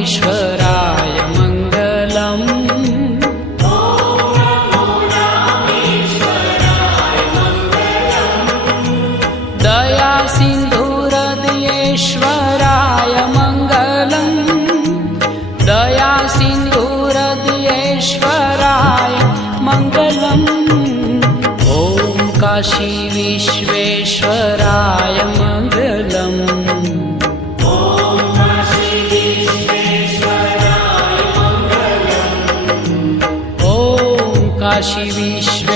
रामेश्वराय मङ्गलम्। दया सिन्धुहृदयेश्वराय मङ्गलम्। दया सिन्धुहृदयेश्वराय मङ्गलम्। ॐ काशी विश्वेश्वराय मङ्गलम्। काशी विश्व